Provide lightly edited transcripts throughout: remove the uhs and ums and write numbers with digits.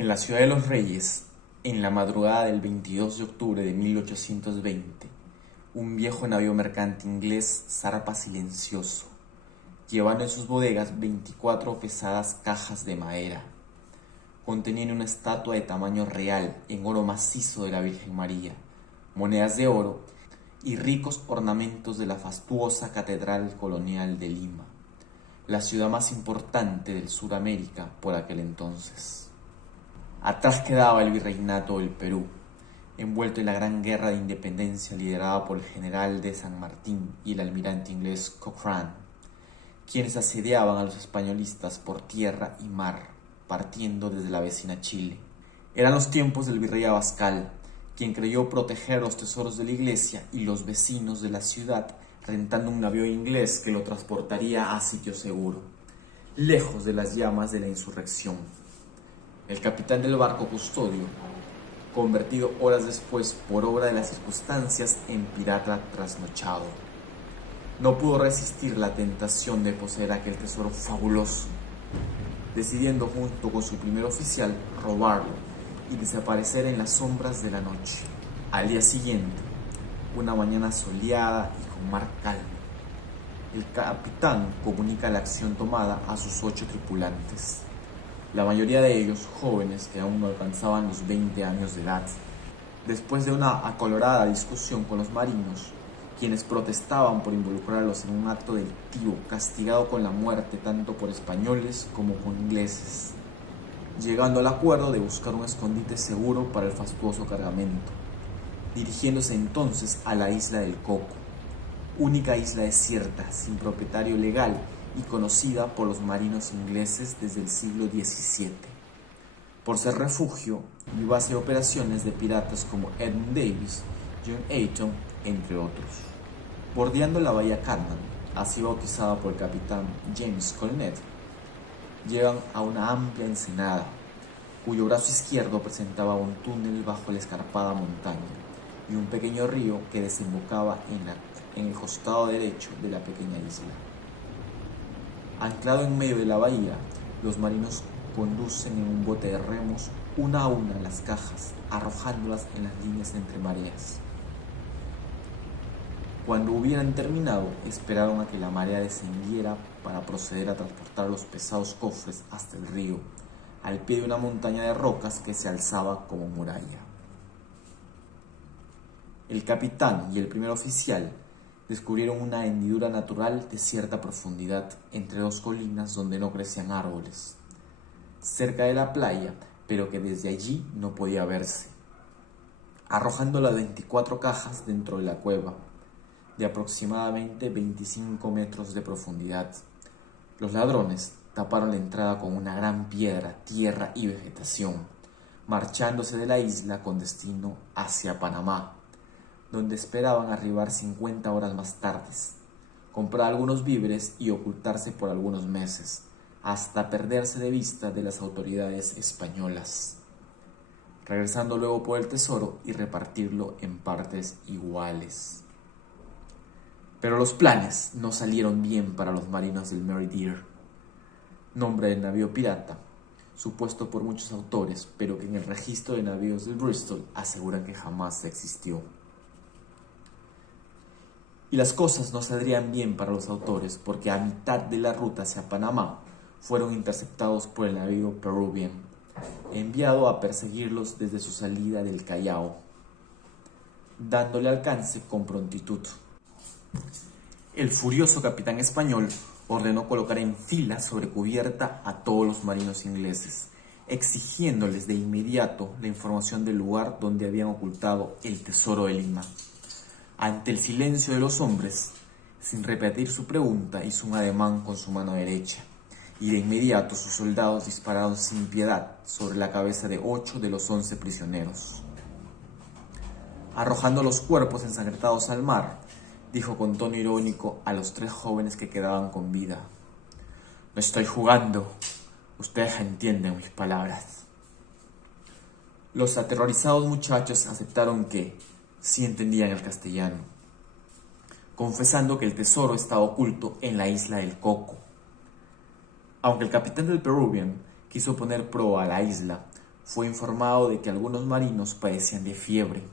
En la Ciudad de los Reyes, en la madrugada del 22 de octubre de 1820, un viejo navío mercante inglés zarpa silencioso, llevando en sus bodegas 24 pesadas cajas de madera. Contenían una estatua de tamaño real en oro macizo de la Virgen María, monedas de oro y ricos ornamentos de la fastuosa Catedral Colonial de Lima, la ciudad más importante del Suramérica por aquel entonces. Atrás quedaba el virreinato del Perú, envuelto en la gran guerra de independencia liderada por el general de San Martín y el almirante inglés Cochrane, quienes asediaban a los españolistas por tierra y mar, partiendo desde la vecina Chile. Eran los tiempos del virrey Abascal, quien creyó proteger los tesoros de la iglesia y los vecinos de la ciudad, rentando un navío inglés que lo transportaría a sitio seguro, lejos de las llamas de la insurrección. El capitán del barco Custodio, convertido horas después por obra de las circunstancias en pirata trasnochado, no pudo resistir la tentación de poseer aquel tesoro fabuloso, decidiendo junto con su primer oficial robarlo y desaparecer en las sombras de la noche. Al día siguiente, una mañana soleada y con mar calmo, el capitán comunica la acción tomada a sus 8 tripulantes, la mayoría de ellos jóvenes que aún no alcanzaban los 20 años de edad. Después de una acalorada discusión con los marinos, quienes protestaban por involucrarlos en un acto delictivo castigado con la muerte tanto por españoles como por ingleses, llegando al acuerdo de buscar un escondite seguro para el fastuoso cargamento, dirigiéndose entonces a la isla del Coco, única isla desierta, sin propietario legal y conocida por los marinos ingleses desde el siglo XVII, por ser refugio y base de operaciones de piratas como Edmund Davis, John Ayton, entre otros. Bordeando la bahía Carman, así bautizada por el capitán James Colnet, llegan a una amplia ensenada, cuyo brazo izquierdo presentaba un túnel bajo la escarpada montaña y un pequeño río que desembocaba en el costado derecho de la pequeña isla. Anclado en medio de la bahía, los marinos conducen en un bote de remos una a una las cajas, arrojándolas en las líneas entre mareas. Cuando hubieran terminado, esperaron a que la marea descendiera para proceder a transportar los pesados cofres hasta el río, al pie de una montaña de rocas que se alzaba como muralla. El capitán y el primer oficial descubrieron una hendidura natural de cierta profundidad entre 2 colinas donde no crecían árboles, cerca de la playa, pero que desde allí no podía verse, arrojando las 24 cajas dentro de la cueva, de aproximadamente 25 metros de profundidad. Los ladrones taparon la entrada con una gran piedra, tierra y vegetación, marchándose de la isla con destino hacia Panamá, donde esperaban arribar 50 horas más tarde, comprar algunos víveres y ocultarse por algunos meses, hasta perderse de vista de las autoridades españolas, regresando luego por el tesoro y repartirlo en partes iguales. Pero los planes no salieron bien para los marinos del Mary Dear, nombre del navío pirata, supuesto por muchos autores, pero que en el registro de navíos del Bristol aseguran que jamás existió. Y las cosas no saldrían bien para los autores, porque a mitad de la ruta hacia Panamá fueron interceptados por el navío Peruvian, enviado a perseguirlos desde su salida del Callao, dándole alcance con prontitud. El furioso capitán español ordenó colocar en fila sobre cubierta a todos los marinos ingleses, exigiéndoles de inmediato la información del lugar donde habían ocultado el tesoro de Lima. Ante el silencio de los hombres, sin repetir su pregunta, hizo un ademán con su mano derecha, y de inmediato sus soldados dispararon sin piedad sobre la cabeza de 8 de los 11 prisioneros. Arrojando los cuerpos ensangrentados al mar, dijo con tono irónico a los 3 jóvenes que quedaban con vida: «No estoy jugando, ustedes entienden mis palabras». Los aterrorizados muchachos aceptaron que sí entendían el castellano, confesando que el tesoro estaba oculto en la isla del Coco. Aunque el capitán del Peruvian quiso poner proa a la isla, fue informado de que algunos marinos padecían de fiebre,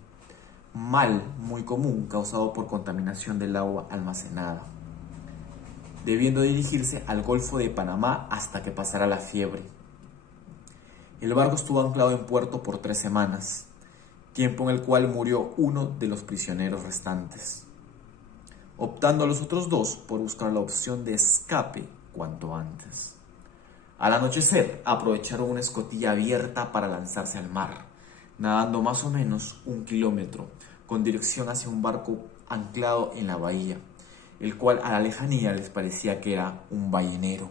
mal muy común causado por contaminación del agua almacenada, debiendo dirigirse al Golfo de Panamá hasta que pasara la fiebre. El barco estuvo anclado en puerto por 3 semanas, tiempo en el cual murió uno de los prisioneros restantes, optando a los otros 2 por buscar la opción de escape cuanto antes. Al anochecer, aprovecharon una escotilla abierta para lanzarse al mar, nadando más o menos 1 kilómetro, con dirección hacia un barco anclado en la bahía, el cual a la lejanía les parecía que era un ballenero.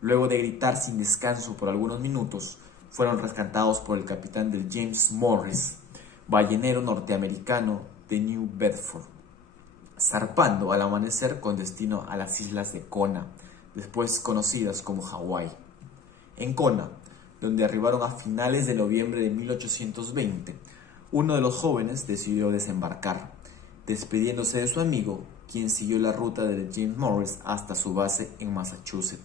Luego de gritar sin descanso por algunos minutos, fueron rescatados por el capitán del James Morris, ballenero norteamericano de New Bedford, zarpando al amanecer con destino a las islas de Kona, después conocidas como Hawái. En Kona, donde arribaron a finales de noviembre de 1820, uno de los jóvenes decidió desembarcar, despidiéndose de su amigo, quien siguió la ruta del James Morris hasta su base en Massachusetts.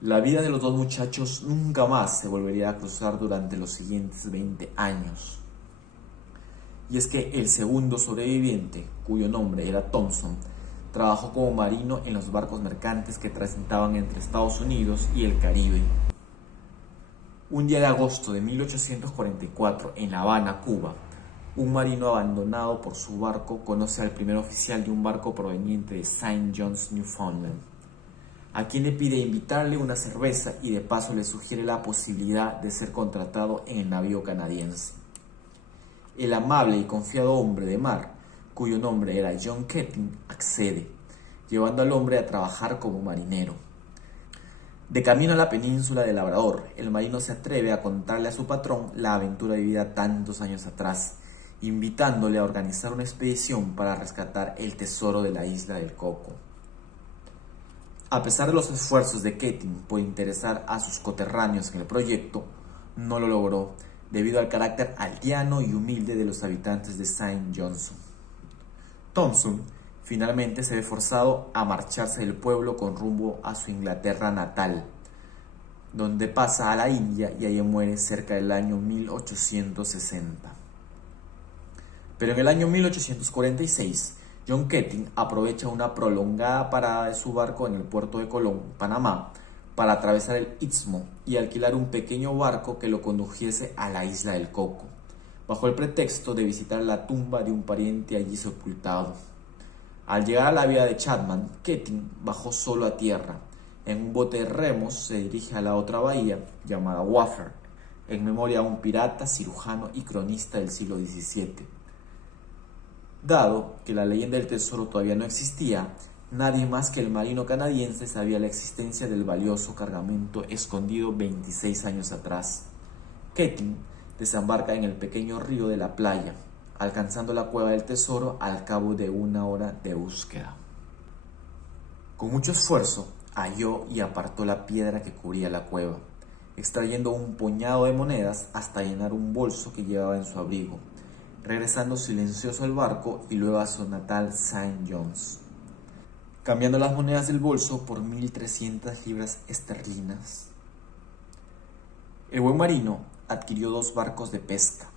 La vida de los 2 muchachos nunca más se volvería a cruzar durante los siguientes 20 años. Y es que el segundo sobreviviente, cuyo nombre era Thompson, trabajó como marino en los barcos mercantes que transitaban entre Estados Unidos y el Caribe. Un día de agosto de 1844, en La Habana, Cuba, un marino abandonado por su barco conoce al primer oficial de un barco proveniente de St. John's, Newfoundland, a quien le pide invitarle una cerveza y de paso le sugiere la posibilidad de ser contratado en el navío canadiense. El amable y confiado hombre de mar, cuyo nombre era John Keating, accede, llevando al hombre a trabajar como marinero. De camino a la península de Labrador, el marino se atreve a contarle a su patrón la aventura vivida tantos años atrás, invitándole a organizar una expedición para rescatar el tesoro de la isla del Coco. A pesar de los esfuerzos de Keating por interesar a sus coterráneos en el proyecto, no lo logró, debido al carácter aldeano y humilde de los habitantes de St. John's. Thompson finalmente se ve forzado a marcharse del pueblo con rumbo a su Inglaterra natal, donde pasa a la India y allí muere cerca del año 1860. Pero en el año 1846, John Keating aprovecha una prolongada parada de su barco en el puerto de Colón, Panamá, para atravesar el istmo y alquilar un pequeño barco que lo condujese a la isla del Coco, bajo el pretexto de visitar la tumba de un pariente allí sepultado. Al llegar a la vía de Chatham, Keating bajó solo a tierra. En un bote de remos se dirige a la otra bahía, llamada Wafer, en memoria a un pirata, cirujano y cronista del siglo XVII. Dado que la leyenda del tesoro todavía no existía, nadie más que el marino canadiense sabía la existencia del valioso cargamento escondido 26 años atrás. Keating desembarca en el pequeño río de la playa, alcanzando la cueva del tesoro al cabo de 1 hora de búsqueda. Con mucho esfuerzo, halló y apartó la piedra que cubría la cueva, extrayendo un puñado de monedas hasta llenar un bolso que llevaba en su abrigo, regresando silencioso al barco y luego a su natal St. John's, cambiando las monedas del bolso por 1.300 libras esterlinas. El buen marino adquirió 2 barcos de pesca,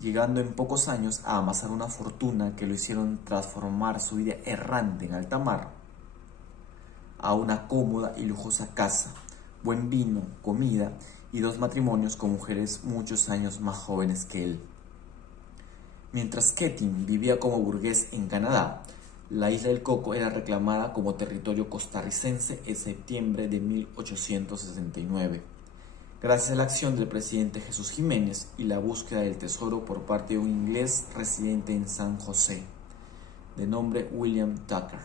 llegando en pocos años a amasar una fortuna que lo hicieron transformar su vida errante en alta mar a una cómoda y lujosa casa, buen vino, comida y 2 matrimonios con mujeres muchos años más jóvenes que él. Mientras Keating vivía como burgués en Canadá, la isla del Coco era reclamada como territorio costarricense en septiembre de 1869, gracias a la acción del presidente Jesús Jiménez y la búsqueda del tesoro por parte de un inglés residente en San José, de nombre William Tucker.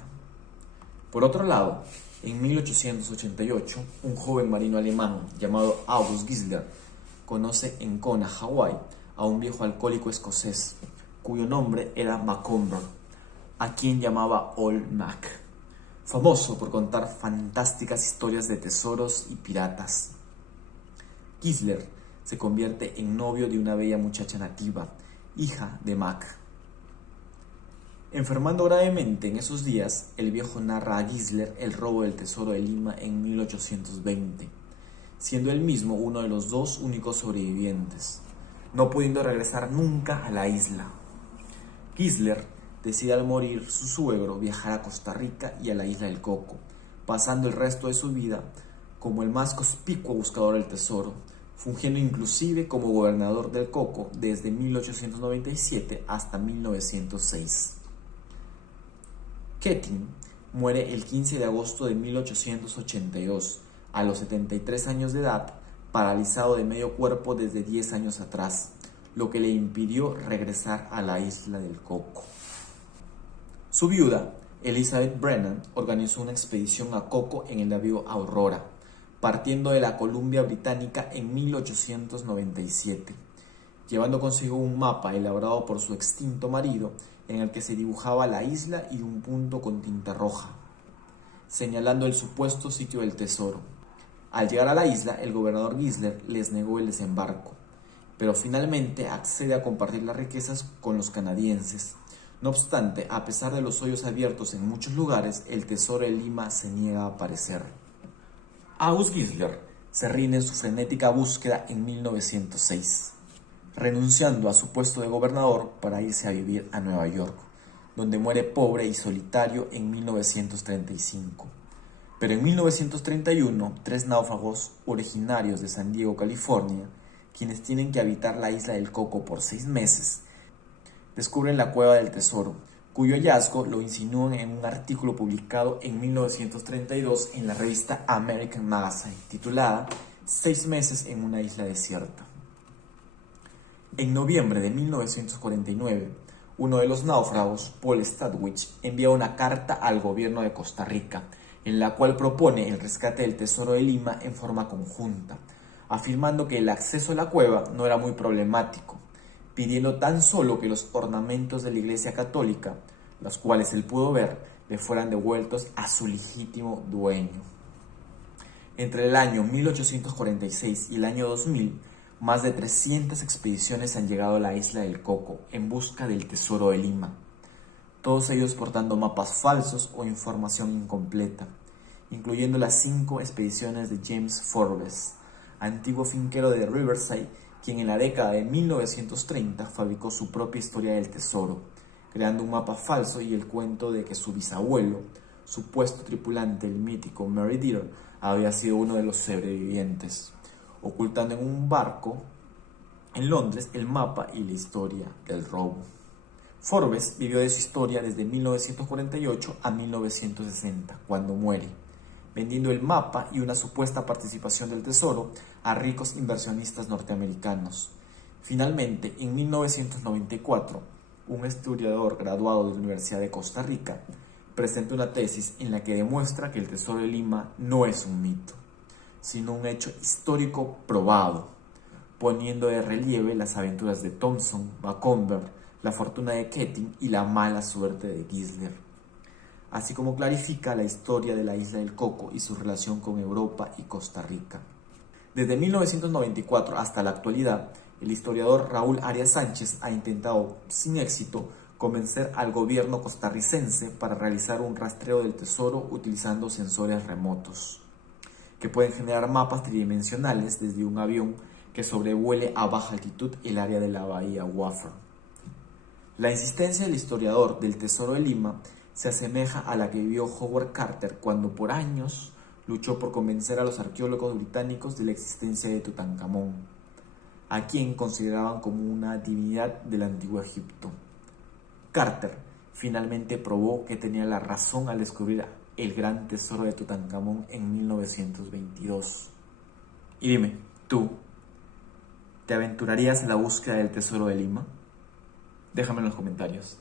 Por otro lado, en 1888, un joven marino alemán llamado August Gisler conoce en Kona, Hawái, a un viejo alcohólico escocés, cuyo nombre era Macomber, a quien llamaba Old Mac, famoso por contar fantásticas historias de tesoros y piratas. Gisler se convierte en novio de una bella muchacha nativa, hija de Mac. Enfermando gravemente en esos días, el viejo narra a Gisler el robo del tesoro de Lima en 1820, siendo él mismo uno de los dos únicos sobrevivientes, no pudiendo regresar nunca a la isla. Gisler decide al morir su suegro viajar a Costa Rica y a la isla del Coco, pasando el resto de su vida como el más conspicuo buscador del tesoro, fungiendo inclusive como gobernador del Coco desde 1897 hasta 1906. Keating muere el 15 de agosto de 1882, a los 73 años de edad, paralizado de medio cuerpo desde 10 años atrás, lo que le impidió regresar a la isla del Coco. Su viuda, Elizabeth Brennan, organizó una expedición a Coco en el navío Aurora, partiendo de la Columbia Británica en 1897, llevando consigo un mapa elaborado por su extinto marido en el que se dibujaba la isla y un punto con tinta roja, señalando el supuesto sitio del tesoro. Al llegar a la isla, el gobernador Gisler les negó el desembarco, pero finalmente accede a compartir las riquezas con los canadienses. No obstante, a pesar de los hoyos abiertos en muchos lugares, el tesoro de Lima se niega a aparecer. August Gisler se rinde en su frenética búsqueda en 1906, renunciando a su puesto de gobernador para irse a vivir a Nueva York, donde muere pobre y solitario en 1935. Pero en 1931, 3 náufragos originarios de San Diego, California, quienes tienen que habitar la isla del Coco por 6 meses, descubren la cueva del tesoro, cuyo hallazgo lo insinúan en un artículo publicado en 1932 en la revista American Magazine, titulada 6 meses en una isla desierta. En noviembre de 1949, uno de los náufragos, Paul Stadwich, envía una carta al gobierno de Costa Rica, en la cual propone el rescate del tesoro de Lima en forma conjunta, afirmando que el acceso a la cueva no era muy problemático, pidiendo tan solo que los ornamentos de la Iglesia Católica, los cuales él pudo ver, le fueran devueltos a su legítimo dueño. Entre el año 1846 y el año 2000, más de 300 expediciones han llegado a la isla del Coco en busca del tesoro de Lima, todos ellos portando mapas falsos o información incompleta, incluyendo las 5 expediciones de James Forbes, antiguo finquero de Riverside, quien en la década de 1930 fabricó su propia historia del tesoro, creando un mapa falso y el cuento de que su bisabuelo, supuesto tripulante el mítico Mary Deer, había sido uno de los sobrevivientes, ocultando en un barco en Londres el mapa y la historia del robo. Forbes vivió de su historia desde 1948 a 1960, cuando muere, vendiendo el mapa y una supuesta participación del tesoro a ricos inversionistas norteamericanos. Finalmente, en 1994, un historiador graduado de la Universidad de Costa Rica presenta una tesis en la que demuestra que el tesoro de Lima no es un mito, sino un hecho histórico probado, poniendo de relieve las aventuras de Thompson, Macomber, la fortuna de Keating y la mala suerte de Gisler, así como clarifica la historia de la isla del Coco y su relación con Europa y Costa Rica. Desde 1994 hasta la actualidad, el historiador Raúl Arias Sánchez ha intentado, sin éxito, convencer al gobierno costarricense para realizar un rastreo del tesoro utilizando sensores remotos, que pueden generar mapas tridimensionales desde un avión que sobrevuele a baja altitud el área de la bahía Waffle. La insistencia del historiador del tesoro de Lima se asemeja a la que vivió Howard Carter cuando por años luchó por convencer a los arqueólogos británicos de la existencia de Tutankamón, a quien consideraban como una divinidad del antiguo Egipto. Carter finalmente probó que tenía la razón al descubrir el gran tesoro de Tutankamón en 1922. Y dime, ¿tú te aventurarías en la búsqueda del tesoro de Lima? Déjame en los comentarios.